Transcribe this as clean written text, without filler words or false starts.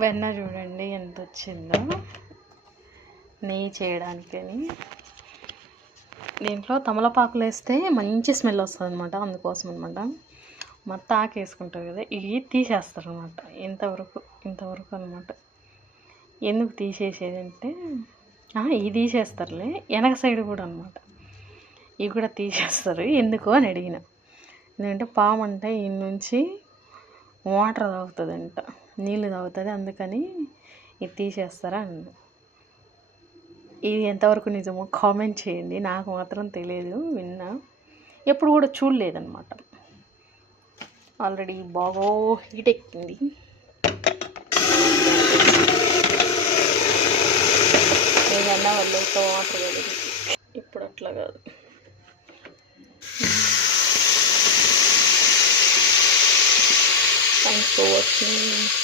వెన్న చూడండి ఎంత వచ్చిందో నెయ్యి చేయడానికని. దీంట్లో తమలపాకులు వేస్తే మంచి స్మెల్ వస్తుంది అనమాట, అందుకోసం అనమాట. మొత్తం ఆకు వేసుకుంటారు కదా, ఇవి తీసేస్తారు అనమాట. ఇంతవరకు అనమాట. ఎందుకు తీసేసేది అంటే ఇవి తీసేస్తారులే, వెనక సైడ్ కూడా అనమాట, ఇవి కూడా తీసేస్తారు. ఎందుకు అని అడిగిన. ఎందుకంటే పాము అంటే ఈ నుంచి వాటర్ తాగుతుందంట, నీళ్ళు తాగుతుంది, అందుకని ఇది తీసేస్తారా అన్న. ఇది ఎంతవరకు నిజమో కామెంట్ చేయండి, నాకు మాత్రం తెలియదు, విన్నా, ఎప్పుడు కూడా చూడలేదన్నమాట. ఆల్రెడీ బాగా హీట్ ఎక్కింది. ఏదన్నా వాళ్ళు వాటర్ కదా, ఇప్పుడు అట్లా కాదు. Thanks for watching.